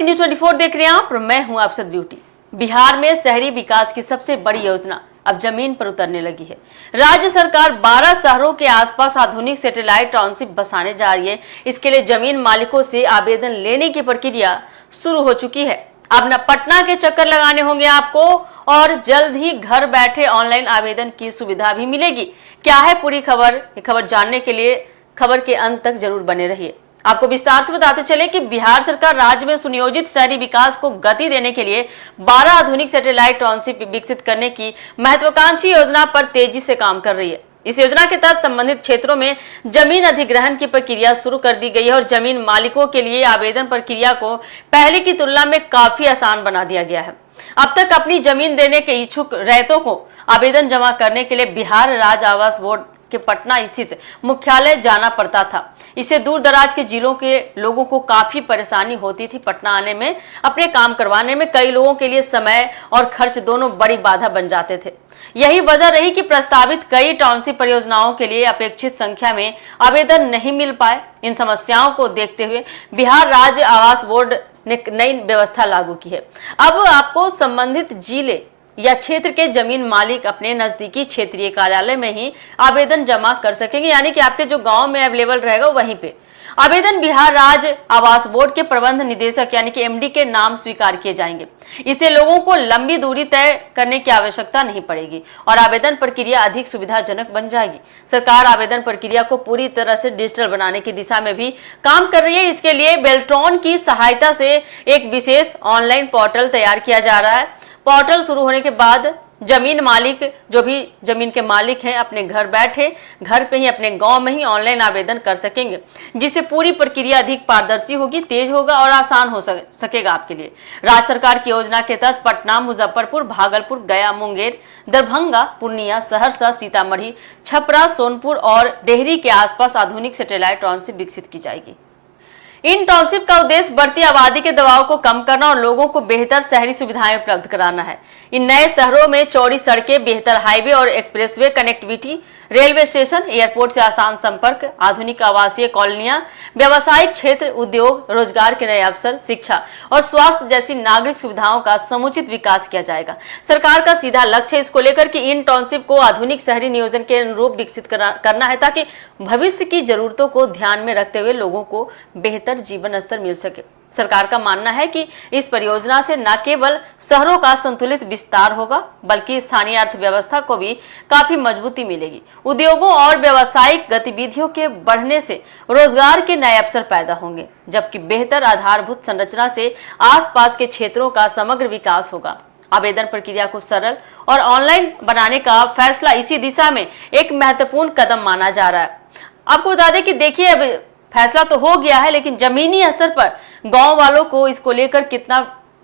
एक न्यूज़ 24 देख रहे हैं आप, मैं हूं आपसे ब्यूटी। बिहार में शहरी विकास की सबसे बड़ी योजना अब जमीन पर उतरने लगी है। राज्य सरकार 12 शहरों के आसपास आधुनिक सैटेलाइट टाउनशिप बसाने जा रही है। इसके लिए जमीन मालिकों से आवेदन लेने की प्रक्रिया शुरू हो चुकी है। अब न पटना के चक्कर लगाने होंगे आपको और जल्द ही घर बैठे ऑनलाइन आवेदन की सुविधा भी मिलेगी। क्या है पूरी खबर जानने के लिए खबर के अंत तक जरूर बने रहिए। आपको विस्तार से बताते चले कि बिहार सरकार राज्य में सुनियोजित शहरी विकास को गति देने के लिए 12 आधुनिक सैटेलाइट टाउनशिप विकसित करने की महत्वाकांक्षी योजना पर तेजी से काम कर रही है। इस योजना के तहत संबंधित क्षेत्रों में जमीन अधिग्रहण की प्रक्रिया शुरू कर दी गई है और जमीन मालिकों के लिए आवेदन प्रक्रिया को पहले की तुलना में काफी आसान बना दिया गया है। अब तक अपनी जमीन देने के इच्छुक रैयतों को आवेदन जमा करने के लिए बिहार राज्य आवास बोर्ड के पटना स्थित मुख्यालय जाना पड़ता था। इससे दूर दराज के जिलों के लोगों को काफी परेशानी होती थी। पटना आने में, अपने काम करवाने में कई लोगों के लिए समय और खर्च दोनों बड़ी बाधा बन जाते थे। यही वजह रही कि प्रस्तावित कई टाउनशिप परियोजनाओं के लिए अपेक्षित संख्या में आवेदन नहीं मिल पाए। इन समस्याओं को देखते हुए बिहार राज्य आवास बोर्ड ने नई व्यवस्था लागू की है। अब आपको संबंधित जिले या क्षेत्र के जमीन मालिक अपने नजदीकी क्षेत्रीय कार्यालय में ही आवेदन जमा कर सकेंगे, यानी कि आपके जो गांव में अवेलेबल रहेगा वहीं पे आवेदन बिहार राज्य आवास बोर्ड के प्रबंध निदेशक यानी कि एमडी के नाम स्वीकार किए जाएंगे। इससे लोगों को लंबी दूरी तय करने की आवश्यकता नहीं पड़ेगी और आवेदन प्रक्रिया अधिक सुविधाजनक बन जाएगी। सरकार आवेदन प्रक्रिया को पूरी तरह से डिजिटल बनाने की दिशा में भी काम कर रही है। इसके लिए बेल्ट्रॉन की सहायता से एक विशेष ऑनलाइन पोर्टल तैयार किया जा रहा है। पोर्टल शुरू होने के बाद जमीन मालिक, जो भी जमीन के मालिक हैं, अपने घर बैठे घर पे ही अपने गांव में ही ऑनलाइन आवेदन कर सकेंगे, जिससे पूरी प्रक्रिया अधिक पारदर्शी होगी, तेज होगा और आसान हो सकेगा आपके लिए। राज्य सरकार की योजना के तहत पटना, मुजफ्फरपुर, भागलपुर, गया, मुंगेर, दरभंगा, पूर्णिया, सहरसा, सीतामढ़ी, छपरा, सोनपुर और डेहरी के आसपास आधुनिक सैटेलाइट टाउनशिप विकसित की जाएगी। इन टाउनशिप का उद्देश्य बढ़ती आबादी के दबाव को कम करना और लोगों को बेहतर शहरी सुविधाएं उपलब्ध कराना है। इन नए शहरों में चौड़ी सड़कें, बेहतर हाईवे और expressway connectivity, railway station, airport से आसान संपर्क, आधुनिक आवासीय कॉलोनियां, व्यावसायिक क्षेत्र, उद्योग, रोजगार के नए अवसर, शिक्षा और स्वास्थ्य जैसी नागरिक सुविधाओं का समुचित विकास किया जाएगा। सरकार का सीधा लक्ष्य है इसको लेकर कि इन टाउनशिप को आधुनिक शहरी नियोजन के अनुरूप विकसित करना है, ताकि भविष्य की जरूरतों को ध्यान में रखते हुए लोगों को बेहतर जीवन स्तर मिल सके। सरकार का मानना है कि इस परियोजना से न केवल शहरों का संतुलित विस्तार होगा, बल्कि स्थानीय अर्थव्यवस्था को भी काफी मजबूती मिलेगी। उद्योगों और व्यावसायिक गतिविधियों के बढ़ने से रोजगार के नए अवसर पैदा होंगे, जबकि बेहतर आधारभूत संरचना से आसपास के क्षेत्रों का समग्र विकास होगा। आवेदन प्रक्रिया को सरल और ऑनलाइन बनाने का फैसला इसी दिशा में एक महत्वपूर्ण कदम माना जा रहा है। आपको बता दें कि देखिए, अब फैसला तो हो गया है, लेकिन जमीनी स्तर पर गांव वालों को इसको लेकर कितना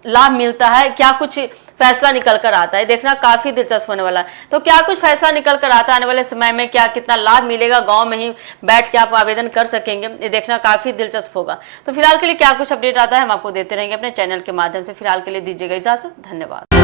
लाभ मिलता है, क्या कुछ फैसला निकल कर आता है, देखना काफी दिलचस्प होने वाला है। तो क्या कुछ फैसला निकल कर आता है आने वाले समय में, क्या कितना लाभ मिलेगा, गांव में ही बैठ के आप आवेदन कर सकेंगे, ये देखना काफी दिलचस्प होगा। तो फिलहाल के लिए क्या कुछ अपडेट आता है हम आपको देते रहेंगे अपने चैनल के माध्यम से। फिलहाल के लिए दीजिएगा इजाजत, धन्यवाद।